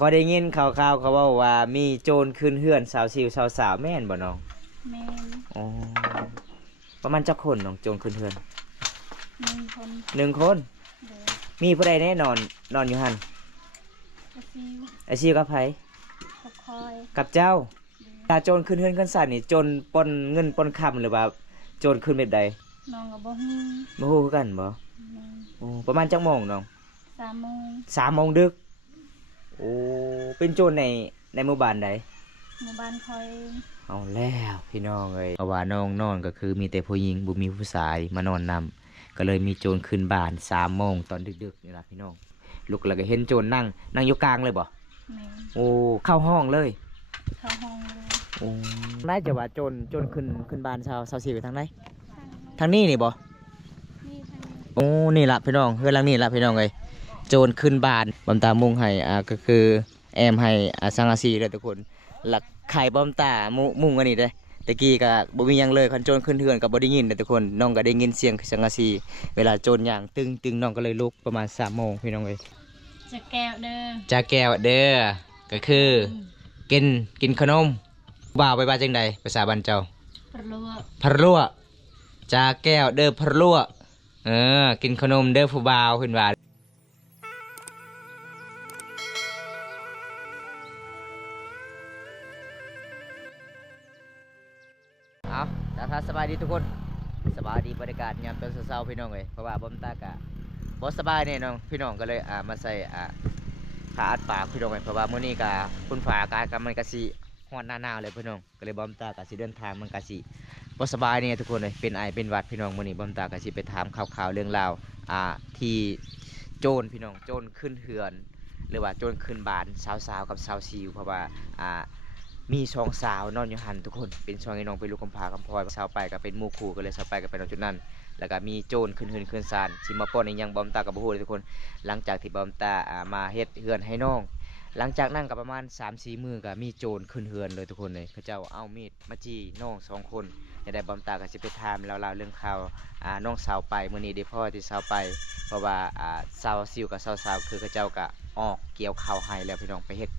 ก็ได้ยินข่าวๆเขาว่ามีโจรขึ้นเฮือนสาวซิวสาวแม่นบ่น้องแม่นอ๋อประมาณจักคนน้องโจรขึ้นเฮือน1 คน1 คนเด้อมีผู้ใดแน่นอนอยู่หั่นอาซิวอาชีพกับไผกับคอยกับเจ้าเด้อถ้าโจรขึ้นเฮือนขึ้นศาลนี่โจรปล้นเงินปล้นคำหรือว่าโจรขึ้นแบบใดน้องก็บ่ฮู้บ่ฮู้คือกันบ่แม่นโอ้ประมาณจักโมงน้อง3 โมง 3 โมงดึกโอ้เป็นโจรในหมู่บ้านใดหมู่บ้านคอยเอาแล้วพี่น้องเอ้ยเพราะว่าน้องนอนก็คือมีแต่ผู้หญิงบ่มีผู้ชายมานอนนำก็เลยมีโจรขึ้นบ้าน3 โมงตอนดึกๆนี่ล่ะพี่น้องลุกแล้วก็เห็นโจรนั่งอยู่กลางเลยบ่แม่นโอ้เข้าห้องเลยเข้าห้องเลยโอ้น่าจะว่าโจรขึ้นบ้านชาวซีไปทางไหนทางนี้นี่บ่นี่ทางนี้โอ้นี่ล่ะพี่น้องเฮือนหลังนี้ล่ะพี่น้องเอ้ยโจรขึ้นบ้านบำตามุงให้ก็คือแอมให้สังกะสีเด้อทุกคนหลักไข่บำตามุงอันนี้เด้อตะกี้ก็บ่มีหยังเลยคันโจรขึ้นเฮือนก็บ่ได้ยินเด้อทุกคนน้องก็ได้ยินเสียงสังกะสีเวลาโจรย่างตึงน้องก็เลยลุกประมาณ3 โมงพี่น้องเอ้ย จะแก้วเด้อจาแก้วเด้อก็คือกินขนมบ่าวไปว่าจังใดภาษาบ้านเจ้าปลัวพะรั่วจาแก้วเด้อพะรั่วกินขนมเด้อผู้บ่าวเพิ่นว่าเอาถ้าสบายดีทุกคนสบายดีบรรยากาศยามตอนเช้าๆพี่น้องเอ้ยเพราะว่าบ่มตากะบ่สบายแน่น้องพี่น้องก็เลยมาใส่ผ้าอัดปากพี่น้องเอ้ยเพราะว่ามื้อนี้ก็ฝนฟ้าอากาศก็มันก็สิร้อนหน้าเลยพี่น้องก็เลยบ่มตากะสิเดินทางมันก็สิบ่สบายเนี่ยทุกคนเลยเป็นไอเป็นหวัดพี่น้องมื้อนี้บ่มตากะสิไปถามข่าวๆเรื่องราวที่โจรพี่น้องโจรขึ้นเฮือนหรือว่าโจรขึ้นบ้านสาวๆกับสาวซิวเพราะว่ามี2 สาวนอนอยู่หันทุกคนเป็น2ไอ้น้องเป็นลูกกำพร้ากำพร้อยสาวไปก็เป็นหมู่คู่ก็เลยสาวไปก็ไปนอนจุดนั้นแล้วก็มีโจรขึ้นเฮือนขึ้นศาลสิมาปล้นอีหยังบ่มตาก็บ่ฮู้เลยทุกคนหลังจากที่บ่มตามาเฮ็ดเฮือนให้น้องหลังจากนั้นก็ประมาณ 3-4 มื้อก็มีโจรขึ้นเฮือนเลยทุกคนเลยเขาเจ้าเอามีดมาจี้น้อง2 คนจะได้บ่มตาก็สิไปถามแล้วเรื่องข่าวน้องสาวไปมื้อนี้ได้พ่อที่สาวไปเพราะว่าสาวซิวกับสาวๆคือเขาเจ้าก็ออกเกี่ยวข้าวให้แล้วพี่น้องไปเฮ็ด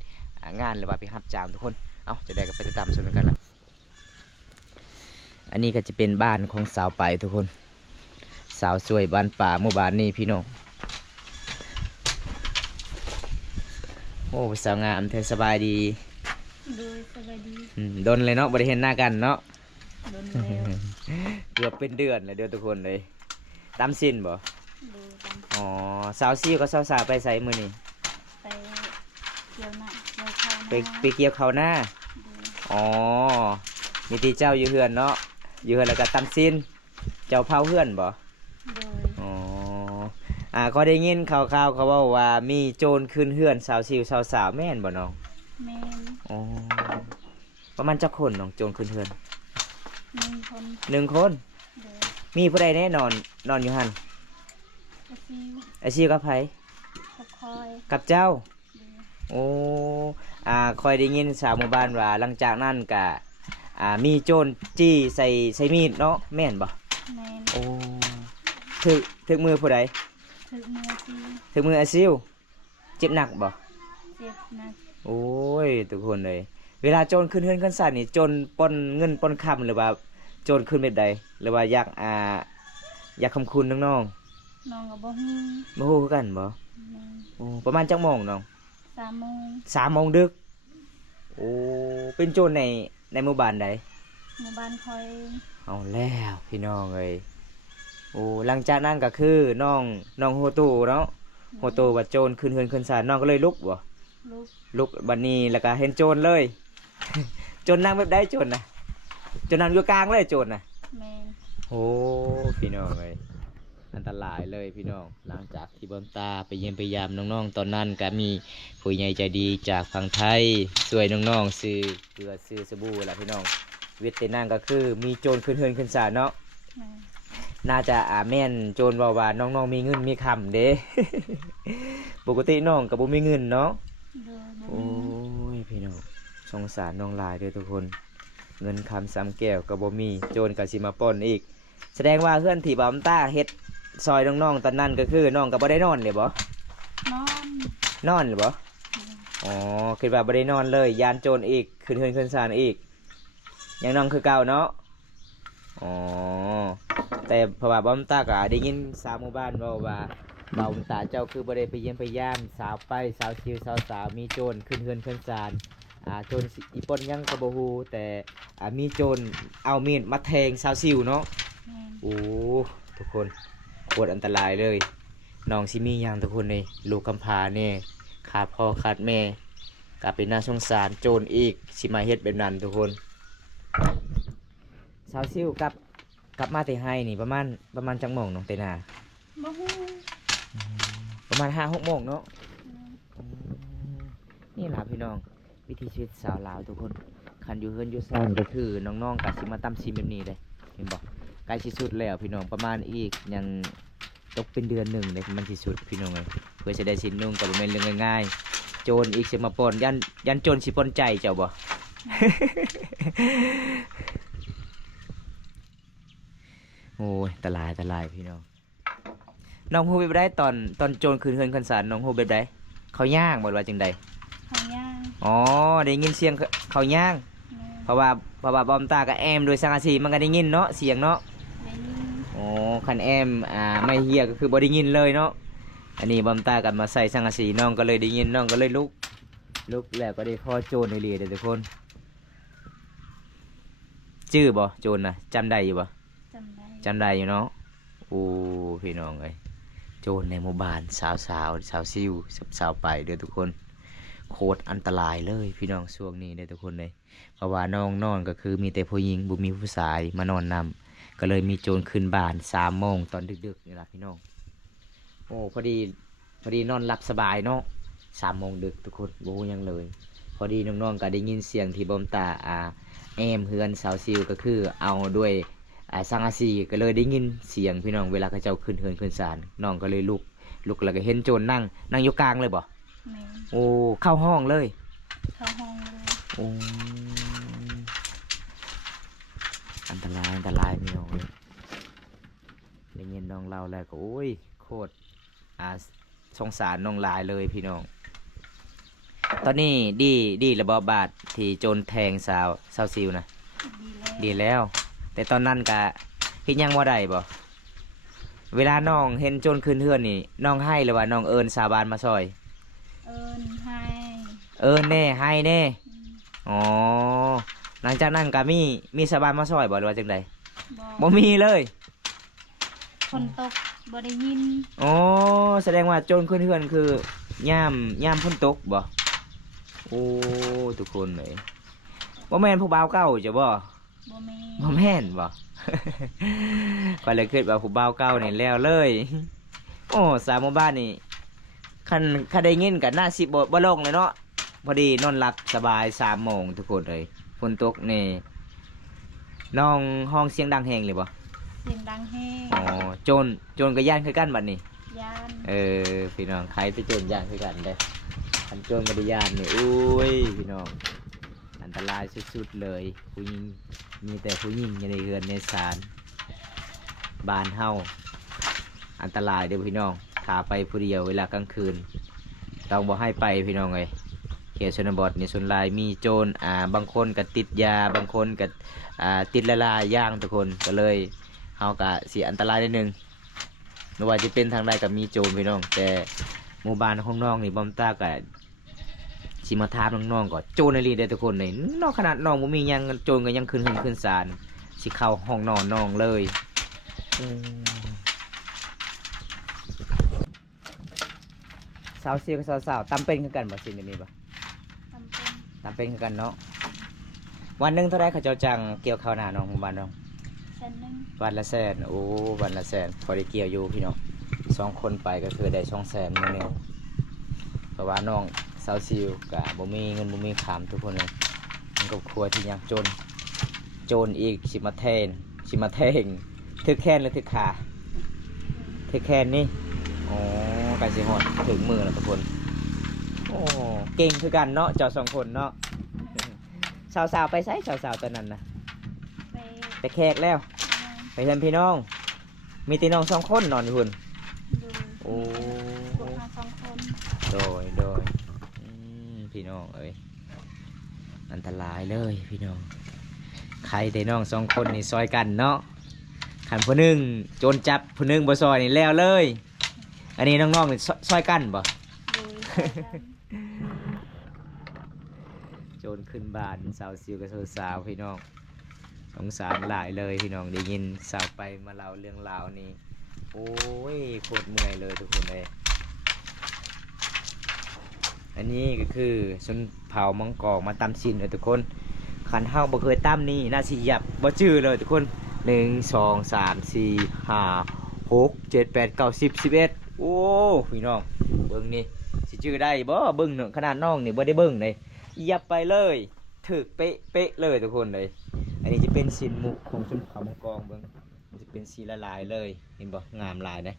งานหรือว่าไปรับจ้างทุกคนเอาจะได้ก็ไปติดตามชมกันละอันนี้ก็จะเป็นบ้านของสาวไปทุกคนสาวสวยบ้านป่าหมู่บ้านนี่พี่น้องโอ้สาวงามเธอสบายดีโดยสบายดีโดนเลยเนาะบริเห็นหน้ากันเนาะโดนแล้ว เกือบเป็นเดือนเลยเดือนทุกคนเลยตามสิ้นบ่โดยตามอ๋อสาวซี่ก็สาวไปใส่มือนี่ไปเกี่ยวหน้าเกี่ยวข้าวห ไป น้า ไปเกี่ยวเขาวหน้าอ๋อมีที่เจ้าอยู่เฮือนเนาะอยู่เฮือนแล้วก็ตามสิ้นเจ้าเผาเฮือนบ่โดยอ๋อเขาได้ยินข่าวเขาว่ามีโจรขึ้นเฮือนสาวซิวสาวแม่นบ่น้องแม่นอ๋อประมาณจักคนน้องโจรขึ้นเฮือน1 คน 1 คนโดยมีผู้ใดแน่นอนอยู่หั่นอาซิวอาชีพกับไผกับคอยกับเจ้าโดยโอ้คอยได้ยินสาวหมู่บ้านว่าหลังจากนั้นก็มีโจรจี้ใส่มีดเนาะแม่นบ่แม่นโอ้ถึกมือผู้ใดถึกมือซิวถึกมืออาซิวเจ็บหนักบ่เจ็บหนักโอ้ยทุกคนเลยเวลาโจรขึ้นเฮือนขึ้นศาลนี่โจรปล้นเงินปล้นคำหรือว่าโจรขึ้นแบบใดหรือว่าอยากคำคุณน้องน้องก็บ่ฮู้บ่ฮู้คือกันบ่แม่นโอ้ประมาณจักโมงน้อง3 โมง3 โมงดึกโอ้เป็นโจรในหมู่บ้านใดหมู่บ้านคอยเอาแล้วพี่น้องเอ้ยโอ้หลังจากนั้นก็คือน้องโฮโตเนาะโฮโตว่าโจรขึ้นเฮือนขึ้นศาลน้องก็เลยลุกบ่ลูกลุกบัดนี้แล้วก็เห็นโจรเลย โจรนั่งแบบใดโจรน่ะโจรนั่งอยู่กลางเลยโจรน่ะแม่นโอ้พี่น้องเอ้ยอันตรายเลยพี่น้องหลังจากที่บนตาไปเยี่ยมพยายามน้องๆตอนนั้นก็มีผู้ใหญ่ใจดีจากฝั่งไทยช่วยน้องๆซื้อเกลือซื้อสบู่ล่ะพี่น้องเวทนั่นก็คือมีโจรขึ้นเฮือนขึ้นศาลเนาะแม่นน่าจะแม่นโจรว่าน้องๆมีเงินมีคำเด้ ปกติน้องก็บ่มีเงินเนาะโดยบ่โอ้มียพี่น้องสงสารน้องหลายเด้อทุกคนเงินคำซ้ำแก้วก็บ่มีโจรก็สิมาปล้นอีกแสดงว่าเพื่อนที่บ่าวตาเฮ็ดซอยน้องๆตอนนั้นก็คือน้องก็บ่ได้นอนเลยบ่นอนนอนหรือบ่ อ๋อคิดว่าบ่ได้นอนเลยยานโจรอีกขึ้นเฮือนขึ้นศาลอีกยังนอนคือเก่าเนาะอ๋อแต่เพราะว่าบ่ตาก็ได้ยินสาวหมู่บ้านเว้าว่าบ่ตาเจ้าคือบ่ได้ไปเยี่ยมไปยามสาวไปสาวชิวสาวมีโจรขึ้นเฮือนขึ้นศาลโจรสิอีปนยังก็บ่ฮู้แต่มีโจรเอามีดมาแทงสาวซิวเนาะ แม่น โอ้ทุกคนโคตรอันตรายเลยน้องสิมีหยังทุกคนนี่ลูกกำพร้านี่ขาดพ่อขาดแม่กลับเป็นน่าสงสารโจรอีกสิมาเฮ็ดแบบนั้นทุกคนสาวซิ่วกลับมาแต่ให้นี่ประมาณจังโมงน้องเตนา บ่ฮู้ ประมาณ5-6โมงเนาะ แม่น อืมนี่ล่ะพี่น้องวิถีชีวิตสาวลาวทุกคนคันอยู่เฮือนอยู่ซ่านก็คือน้องๆก็สิมาตำซิมแบบนี้เลยเห็นบ่ใกล้สิสุดแล้วพี่น้องประมาณอีกยังตกเป็นเดือนหนึ่งเลยมันสิสุดพี่น้องเอ้ยเพื่อจะได้สินนุ่งก็บ่แม่นเรื่องง่ายๆโจรอีกสิมาปล้นยันโจรสิปล้นใจเจ้าบ่ โอ้ยอันตรายพี่น้องน้องฮู้แบบใดตอนโจรคืนเฮือนคันศาลน้องฮู้แบบใดเขาย่างบ่ว่าจังใด เขาย่าง อ๋อได้ยินเสียงเขาย่าง แม่น เพราะว่าบอมตากับแอมโดยสังกะสีมันก็ได้ยินเนาะเสียงเนาะ ได้ยิน โอ้คันแอมไม่เฮียก็คือบ่ได้ยินเลยเนาะอันนี้บอมตากันมาใส่สังกะสีน้องก็เลยได้ยินน้องก็เลยลุกแล้วก็ได้พ่อโจรในเรียเด้อทุกคนชื่อบ่โจรน่ะจำได้อยู่บ่ จำได้ จำได้อยู่เนาะโอ้พี่น้องเอ้ยโจรในหมู่บ้านสาวซิวสาวไปเด้อทุกคนโคตรอันตรายเลยพี่น้องช่วงนี้เด้อทุกคนเลยเพราะว่าน้องนอนก็คือมีแต่ผู้หญิงบ่มีผู้ชายมานอนนำก็เลยมีโจรขึ้นบ้าน3 โมงตอนดึกๆนี่ล่ะพี่น้องโอ้พอดีนอนหลับสบายเนาะ3 โมงดึกทุกคนบ่ฮู้หยังเลยพอดีน้องๆก็ได้ยินเสียงที่บอมตาแอมเฮือนสาวซิวก็คือเอาด้วยสังกะสีก็เลยได้ยินเสียงพี่น้องเวลาเขาเจ้าขึ้นเฮือนขึ้นศาลน้องก็เลยลุกแล้วก็เห็นโจรนั่งอยู่กลางเลยบ่ แม่น โอ้เข้าห้องเลย เข้าห้องเลย โอ้อันตรายพี่น้องเลยได้ยินน้องเล่าแล้วก็โอ้ยโคตรสงสารน้องหลายเลยพี่น้องตอนนี้ดีระบบบาดที่โจรแทงสาวซิวนะ ดีแล้ว ดีแล้ว แต่ตอนนั้นก็คิดยังว่าได้บ่เวลาน้องเห็นโจรคืนเฮือนนี่น้องให้หรือว่าน้องเอิญสาบานมาซอย เอิ้นให้ เอิญแน่ให้แน่ อืม อ๋อหลังจากนั้นก็มีสาบานมาซอยบ่หรือว่าจังได บ่ บ่มีเลย ฝนตกบ่ได้ยิน อ๋อแสดงว่าโจรคืนเฮือนคือย่ามฝนตกบ่โอ้ทุกคนเลยบ่แม่นผู้บ่าวเก่าจ้ะบ่ บ่มี บ่แม่นบ่ ก็เลยคิดว่าผู้บ่าวเก่านี่แล้วเลย โอ้สามหมู่บ้านนี่คันได้ยินก็น่าสิบ่ลงเลยเนาะพอดีนอนหลับสบาย3 โมงทุกคนเลยฝนตกนี่น้องห้องเสียงดังแฮงเลยบ่ เสียงดังแฮง อ๋อโจรก็ย่านคือกันบัดนี้ ย่าน พี่น้องใครไปโจรย่านคือกันเด้คันโจรบ่ได้ย่านนี่อุ้ยพี่น้องอันตรายสุดๆเลยผู้หญิงมีแต่ผู้หญิงอยู่ในเรือนในศาลบ้านเฮาอันตรายเด้อพี่น้องถ้าไปผู้เดียวเวลากลางคืนต้องบ่ให้ไปพี่น้องเอ้ยเขตชนบทนี่ส่วนหลายมีโจรบางคนก็ติดยาบางคนก็ติดละลายย่างทุกคนก็เลยเฮาก็สิอันตรายนิดนึงไม่ว่าจะเป็นทางใดก็มีโจรพี่น้องแต่หมู่บ้านของน้องนี่บอมตาก็สิมาถามน้องๆก่อนโจรในรีได้อทุกคนนี่นอกขนาดน้องบ่มีหยังโจรก็ยังขึ้นศาลสิเข้าห้องนอนน้องเลยสาวเสียกับสาวตำเป็นคือกันบ่สิ่งนี้บ่ จำเป็น ตำเป็นคือกันเนาะวันหนึงเท่าไรเขาเจ้าจังเกี่ยวข้าวหน้าน้องหมู่บ้านน้อง เส้นหนึง วันละแสนโอ้วันละแสนพอได้เกี่ยวอยู่พี่น้อง2 คนไปก็คือได้200,000มื้อนึงเพราะว่าน้องสาวซิวก็บ่มีเงินบ่มีขามทุกคนเลยมันก็ครัวที่ยากจนโจรอีกสิมาแทงถึกแค้นหรือถึกขาถึกแค้นนี่อ๋อใกล้สิฮอดถึงมือแล้วทุกคนโอ้เก่งคือกันเนาะเจ้า2 คนเนาะ สาวๆไปไสสาวๆตอนนั้นนะ ไป ไปแขกแล้วไปเพื่อนพี่น้อง มีแต่น้อง2 คนนอนอยู่พุ่น ดู โอ้ พวกเรา2 คน โดยอืม พี่น้องเอ้ยอันตรายเลยพี่น้องใครแต่น้องสองคนนี่ซอยกันเนาะขันผู้หนึงโจรจับผู้หนึงบ่ซอยนี่แล้วเลย อันนี้น้องๆนี่ซอยกันบ่ โดยใส่กัน โจรขึ้นบ้านสาวซิวกับสาวๆพี่น้องสงสารหลายเลยพี่น้องได้ยินสาวไปมาเล่าเรื่องราวนี้โอ้ยโคตรเมื่อยเลยทุกคนเลยอันนี้ก็คือชนเผ่ามังกรมาตำชินเลยทุกคนขันเฮาบ่เคยตำนี่น่าสิหยับบ่จื้อเลยทุกคน1 2 3 4 5 6 7 8 9 10 11โอ้พี่น้องเบิ่งนี่สิจื้อได้บ่เบิ่งเนาะขนาดน้องนี่บ่ได้เบิ่งเลยหยับไปเลยถึกเป๊ะเลยทุกคนเลยอันนี้จะเป็นสินมุกของชนเผ่ามังกรเบิ่งมันจะเป็นสีละลายเลยเห็นบ่งามหลายเด้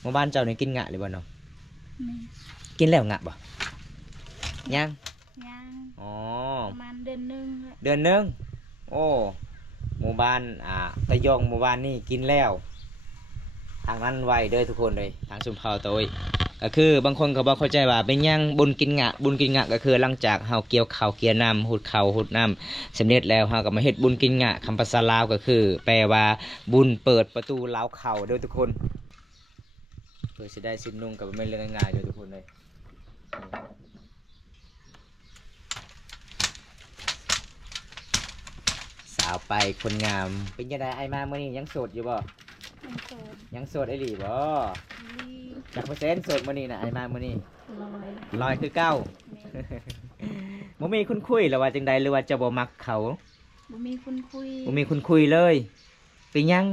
หมู่บ้านเจ้านี่กินงะหรือบ่เนาะ นี่ กินแล้วงะบ่ยัง ย่าง อ๋อ ประมาณเดือนหนึงแหละ เดือนหนึงโอ้หมู่บ้านตะยองหมู่บ้านนี่กินแล้วทางนั้นไวเด้อทุกคนเลยทางชุมเผ่าโตยก็คือบางคนเขาบอกเข้าใจว่าเป็นหยังบุญกินงะบุญกินงะก็คือหลังจากเฮาเกี่ยวข้าวเกี่ยวน้ำหุดข้าวหุดน้ำสำเร็จแล้วเฮาก็มาเฮ็ดบุญกินงะคำภาษาลาวก็คือ แปลว่าบุญเปิดประตูลาวเข่าเด้อทุกคนเพื่อสิได้สิ้นนุ่งก็บ่แม่นเรื่องง่ายๆเด้อทุกคนเลยสาวไปคนงามเป็นยังไงไอ้มาเมื่อนี้ยังโสดอยู่บ่ มันโสด ยังโสดไอ้หลีบ่ ลี จักเปอร์เซ็นต์โสดมื่อนี้นะไอ้มามื่อนี้ ลอย ลอยคือเก้า แม่ บ่มีคุณคุยหรือว่าจังใดหรือว่าจะบ่มักเขา บ่มีคนคุย บ่มีคุณคุยเลยเป็นหยัง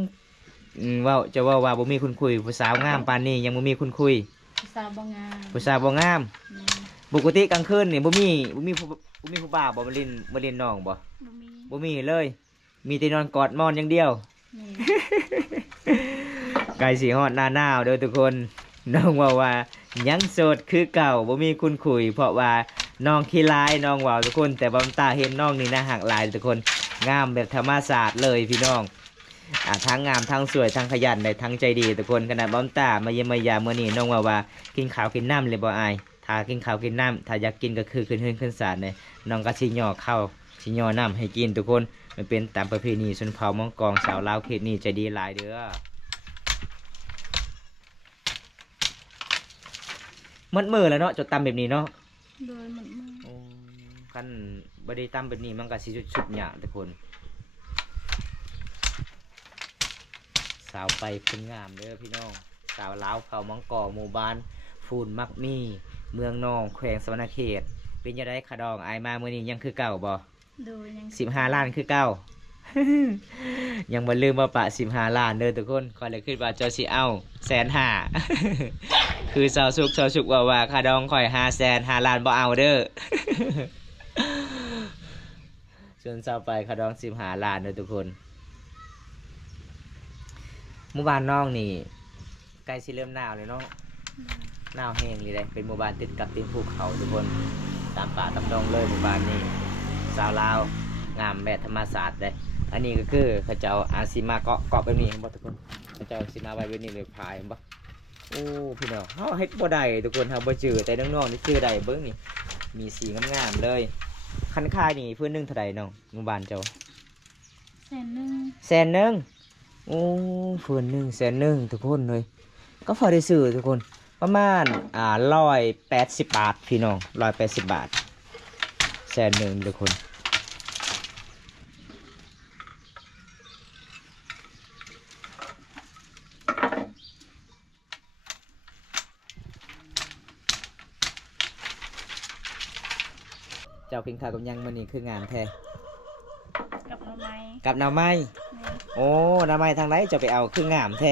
เว้าจะว่าบ่มีคุณคุยผู้สาวงามปานนี้ยังบ่มีคุณคุย ผู้สาวบ่งาม ผู้สาวบ่งาม แม่ ปกติกลางคืนนี่บ่มีผู้บ่าวบ่มาเล่นน้องบ่ บ่มี บ่มีเลย มีแต่นอนกอดหมอนอย่างเดียว แม่ ไก่สีฮอดหน้าหนาวเด้อทุกคนน้องว่ายังโสดคือเก่าบ่มีคุณคุย เพราะว่าน้องขี้ร้ายน้องว่าวทุกคน แต่บำตาเห็นน้องนี่นะหักหลายทุกคนงามแบบธรรมศาสตร์เลยพี่น้องทั้งงามทั้งสวยทั้งขยันได้ทั้งใจดีทุกคนขนาดบำตามาเยี่ยมมายามมื้อนี้น้องว่ากินข้าวกินน้ำเลยบ่อายถ้ากินข้าวกินน้ำถ้าอยากกินก็คือขึ้นขึ้นศาลเลยน้องก็สิย่อข้าวสิย่อน้ำให้กินทุกคนมันเป็นตามประเพณีชนเผ่ามังกรสาวลาวเขตนี้ใจดีหลายเด้อมัดมือแล้วเนาะจดตำแบบนี้เนาะ โดยมันมือ คันบไดีตำแบบนี้มันก็สิชุดๆหยาทุกคน สาวไปคนงามเด้อพี่น้องสาวลาวเผ่ามังกรหมู่บ้านฟูนมักมีเมืองนองแขวงสวรรณเขตเป็นยังไงขะดองอายมามื้อนี้ยังคือเก่าบ่ โดยยัง 15 ล้านคือเก่า ยังบ่ลืมว่าปะ15 ล้านเด้อทุกคนคอยเลยคิดว่าเจ้าสิเอา150,000 คือสาวสุกว่าค่าดองข่อย500,000 5 ล้านบ่เอาเด้อ ส่วนสาวไปค่าดอง15 ล้านเด้อทุกคนหมู่บ้านน้องนี่ใกล้สิเริ่มหนาวเลยเนาะหนาวแห้งเลยเป็นหมู่บ้านติดกับตีนภูเขาทุกคนตามป่าตามดงเลยหมู่บ้านนี้สาวลาวงามแบบธรรมศาสตร์เลยอันนี้ก็คือเขาเจ้าอาซิมาเกาะแบบนี้เห็นบ่ทุกคนเขาเจ้าซิมาไว้แบบนี้เลยพายเห็นบ่โอ้พี่น้องเฮาเฮ็ดบ่ได้ทุกคนเฮาบ่จื้อแต่น้องๆนี่จื้อได้เบิ่งนี่มีสีงามๆเลยคันค่านี่พื้นหนึงเท่าใดน้องหมู่บ้านเจ้า แสนหนึง 100,000โอ้พื้นหนึง100,000ทุกคนเลยก็พอได้ซื้อทุกคนประมาณ180 บาทพี่น้อง180 บาท100,000ทุกคนเจ้ากินข้าวกับยังมื้อนี้คืองามแท้ กับหน่อไม้ กับหน่อไม้ แม่ โอ้หน่อไม้ทางไหนเจะไปเอาคืองามแท้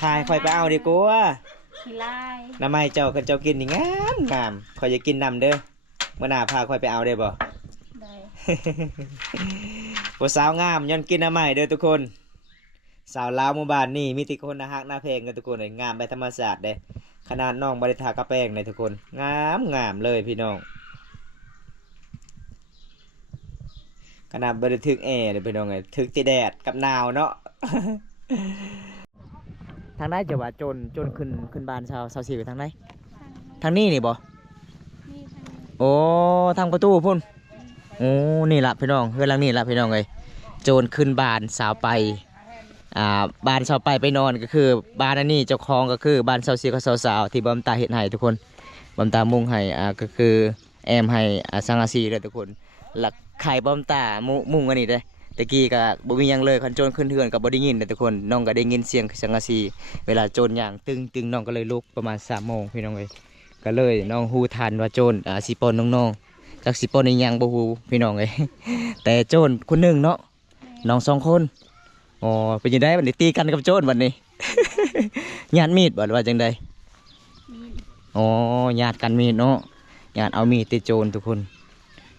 ทายค่อยไปเอาดีกว่า ขี้ลาย หน่อไม้เจ้าคันเจ้ากินนี่งามข่อยจะกินนำเด้อมื้อหน้าพาค่อยไปเอาได้บ่ ได้ ผู้สาวงามย้อนกินหน่อไม้เด้อทุกคนสาวลาวหมู่บ้านนี่มีแต่คนน่าฮักน่าเพลงกันทุกคนเลยงามไปธรรมศาสตร์เด้ขนาดน้องบ่ได้ทากระแป้งเลยทุกคนงามเลยพี่น้องขนาดบ่ได้ถึกแอร์เลยพี่น้องเอ้ยถึกแต่แดดกับหนาวเนาะ ทางไหนจะว่าจนขึ้นบ้านชาวสีไปทางไหน ทาง ทางนี้นี่บ่ นี่ทางนี้ โอ้ทางประตูพุ่นโอ้นี่ละพี่น้องเฮือนหลังนี่ละพี่น้องเอ้ยโจรขึ้นบ้านสาวไปบ้านสาวไปนอนก็คือบ้านอันนี้เจ้าของก็คือบ้านสาวซีกับสาวๆที่บำตาเฮ็ดให้ทุกคนบำตามุงให้ก็คือแอมให้สังกะสีเลยทุกคนหลักไข่บำตามุงอันนี้เด้ตะกี้ก็บ่มีหยังเลยคันโจรขึ้นเฮือนก็บ่ได้ยินเด้อทุกคนน้องก็ได้ยินเสียงสังกะสีเวลาโจรย่างตึงน้องก็เลยลุกประมาณ3 โมงพี่น้องเอ้ยก็เลยน้องฮู้ทันว่าโจรสิปล้นน้องๆจักสิปล้นอีหยังบ่ฮู้พี่น้องเอ้ย แต่โจรคนหนึงเนาะน้อง2 คนอ๋อเป็นจังได๋บัดนี้ตีกันกับโจรบัดนี้ ญาติมีดบ่หรือว่าจังได มี อ๋อญาติกันมีดเนาะญาติเอามีดตีโจรทุกคน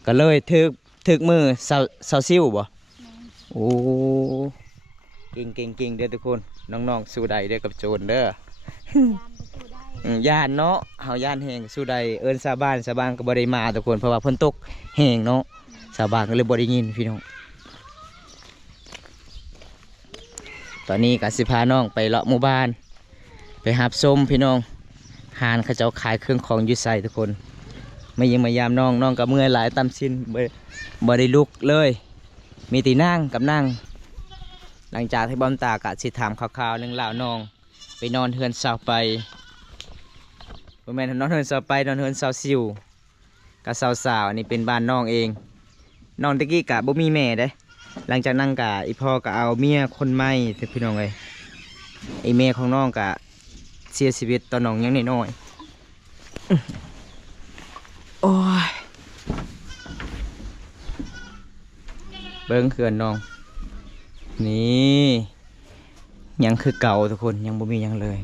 ก็เลยถึกมือเซาซิ่วบ่ โอ้เก่งเด้อทุกคนน้องๆสู้ใดเด้อกับโจรเด้อ ยานไปสู้ได้ ย่านเนาะเฮาย่านแหงสู้ใดเอิ้นชาวบ้านก็บ่ได้มาทุกคนเพราะว่าฝนตกแหงเนาะชาวบ้านก็เลยบ่ได้ยินพี่น้องตอนนี้ก็สิพาน้องไปเลาะหมู่บ้านไปหาส้มพี่น้องหานเขาเจ้าขายเครื่องของอยู่ใส่ทุกคนไม่ยิงมายามน้องก็เมื่อยหลายตามชิ้นบ่ได้ลุกเลยมีแต่นั่งกับนั่งหลังจากที่บอมตากะสิถามข่าวๆเรื่องราวน้องไปนอนเฮือนเสาไปบ่แม่นนอนเฮือนเสาไปนอนเฮือนเสาซิวกับสาวๆอันนี้เป็นบ้านน้องเองน้องตะกี้กะบ่มีแม่เด้หลังจากนั้นกะอีพ่อก็เอาเมียคนใหม่พี่น้องเอ้ยไอแม่ของน้องกะเสียชีวิตตอนน้องยังน้อยๆโอ้ยเบิ่งเขื่อนน้องนี่ยังคือเก่าทุกคนยังบ่มีหยังเลย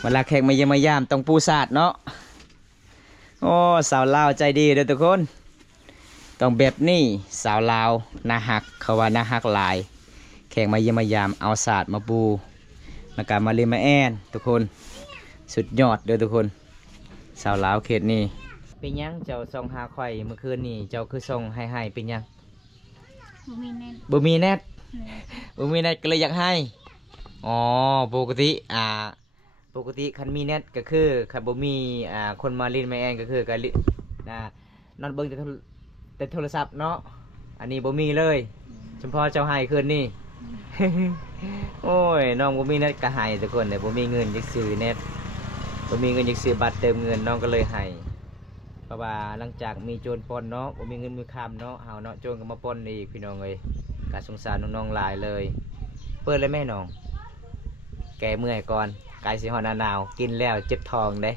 เวลาแขกมาเยี่ยมมายามต้องปูสาดเนาะโอ้สาวลาวใจดีเด้อทุกคนต้องแบบนี้สาวลาวน่าฮักเขาว่าน่าฮักหลายแขกมาเยี่ยมมายามเอาสาดมาปูแล้วก็มาเล่นมาแอนทุกคนสุดยอดเด้อทุกคนสาวลาวเขตนี้เป็นยังเจ้าส่งหาข่อยเมื่อคืนนี้เจ้าคือส่งให้เป็นยัง บ่มีแน่น บ่มีแนท เลย บ่มีแนทก็เลยอยากให้อ๋อปกติคันมีแนทก็คือคันบ่มีคนมาเล่นแม่แอนก็คือก็นอนเบิ่งแต่โทรศัพท์เนาะอันนี้บ่มีเลยเฉพาะเจ้าให้คืนนี้ โอ้ยน้องบ่มีแนทก็ให้ทุกคนแต่บ่มีเงินจักซื้อแนทบ่มีเงินจักซื้อบัตรเติมเงินน้องก็เลยให้เพราะว่าหลังจากมีโจรปล้นเนาะบ่มีเงินมีคำเนาะเฮาเนาะโจรก็มาปล้นอีกพี่น้องเอ้ยก็สงสารน้องๆหลายเลยเปิดเลยแม่น้องแกเมื่อยก่อนกายสิฮอดหน้าหนาวกินแล้วเจ็บท้องเด้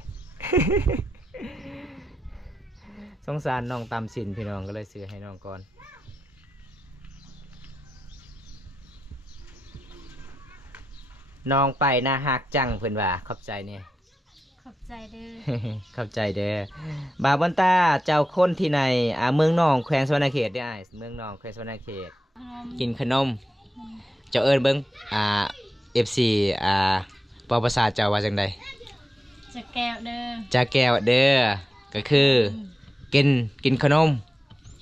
สงสารน้องตามสินพี่น้องก็เลยซื้อให้น้องก่อนน้องไปน่าฮักจังเพิ่นว่าขอบใจเนี่ย ขอบใจเด้อ เข้าใจเด้อบาบันตาเจ้าคนที่ในเมืองนองแขวงสวรรณเขตได้เมืองนองแขวงสวรรณเขตกินขนมเจ้าเอิญเบิ้งFC ปอภาษาเจ้าว่าจังใด จะแก้วเด้อ จาแก้วเด้อก็คือกินขนม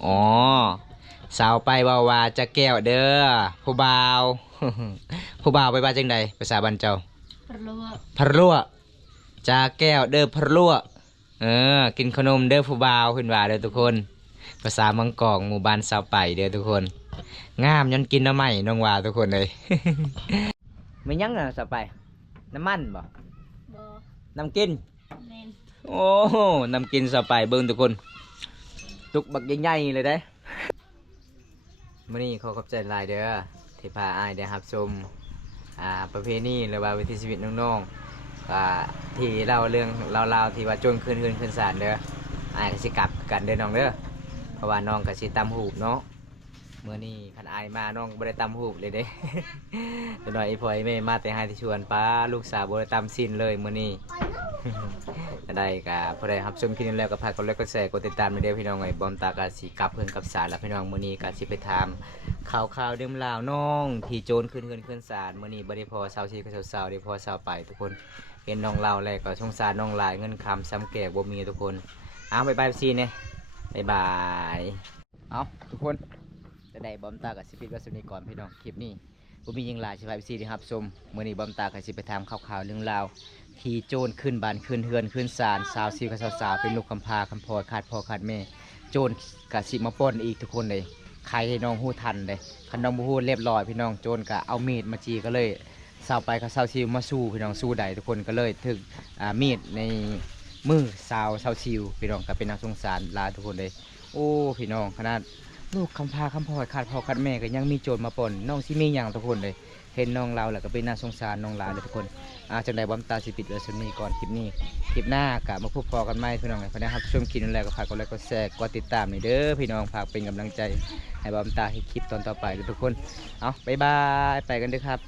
อ๋อสาวไปว่าจะแก้วเด้อผู้บ่าว ผู้บ่าวไปว่าจังใดภาษาบ้านเจ้า ปลัว พะรั่วจาแก้วเด้อพะรั่วกินขนมเด้อผู้บ่าวขึ้นว่าเด้อทุกคนภาษามังกรหมู่บ้านสาวไปเด้อทุกคนงามย้อนกินน้ำไหมน้องว่าทุกคนเลย ไม่ยั้งนะสาวไปน้ำมันบ่ บ่ น้ำกิน แม่น โอ้น้ำกินสาวไปเบิ่งทุกคนตุกบักใหญ่ๆเลยเด้มื้อนี้ขอขอบใจหลายเด้อที่พาอ้ายได้รับชมประเพณีหรือว่าวิถีชีวิตน้องๆที่เล่าเรื่องเล่าที่ว่าจนคืนศาลเด้ออ้ายก็สิกลับกันเด้อน้องเด้อเพราะว่าน้องก็สิตำหูบเนาะมื้อนี้คันอ้ายมาน้องบ่ได้ตำหูบเลยเด้ ตัวน้อยอีพ่ออีแม่มาแต่ให้ที่ชวนป้าลูกสาวบ่ได้ตำสิ้นเลยมื้อนี้ ก็ได้ก็ผู้ใดรับชมคลิปนี้แล้วก็ฝากกดไลค์กดแชร์กดติดตามไปเด้อพี่น้องไอ้บอมตากาสิกลับเพิ่นกับสารแล้วพี่น้องมื้อนี้ก็สิไปถามข่าวเรื่องราวน้องที่โจรขึ้นศาลมื้อนี้บ่ได้พอ24กับ22ได้พอ20ไปทุกคนเห็นน้องเล่าแล้วก็สงสารน้องหลายเงินคำซ้ำแก่บ่มีทุกคนเอาบ๊ายบายซีเนี่ยบ๊ายบายเอาทุกคนจะได้บอมตากับสิปิดไว้สำนี้ก่อนพี่น้องคลิปนี้ บ่มีหยังหลายสิพา FC ได้รับชมมื้อนี้บอมตาก็สิไปถามข่าวๆเรื่องราวที่โจรขึ้นบ้านขึ้นเฮือนขึ้นศาลสาวซิวกับสาวๆเป็นลูกกำพร้าคำพอขาดพ่อขาดแม่โจรก็สิมาปล้นอีกทุกคนเลยใครให้น้องฮู้ทันเลยคันน้องบ่ฮู้เรียบร้อยพี่น้องโจรก็เอามีดมาจี้ก็เลยสาวไปกับสาวซิวมาสู้พี่น้องสู้ได้ทุกคนก็เลยถึกมีดในมือสาวซิวพี่น้องก็เป็นน่าสงสารหลายทุกคนเลยโอ้พี่น้องขนาดลูกคำพร้าคำพอขาดพ่อขาดแม่ก็ยังมีโจรมาปล้นน้องสิมีหยังทุกคนเลยเห็นน้องเราแล้วก็เป็นน่าสงสารน้องหลานเลยทุกคนจังใดบอมตาสิปิดไว้ส่วนนี้ก่อนคลิปนี้คลิปหน้ากะมาพูดพอกันไหมพี่น้องนะครับชมคลิปนั้นแล้วก็ฝากกดไลค์กดแชร์กดติดตามหน่อยเด้อพี่น้องฝากเป็นกำลังใจให้บอมตาให้คลิปตอนต่อไปเลยทุกคนเอาบ๊ายบายไปกันเด้อครับ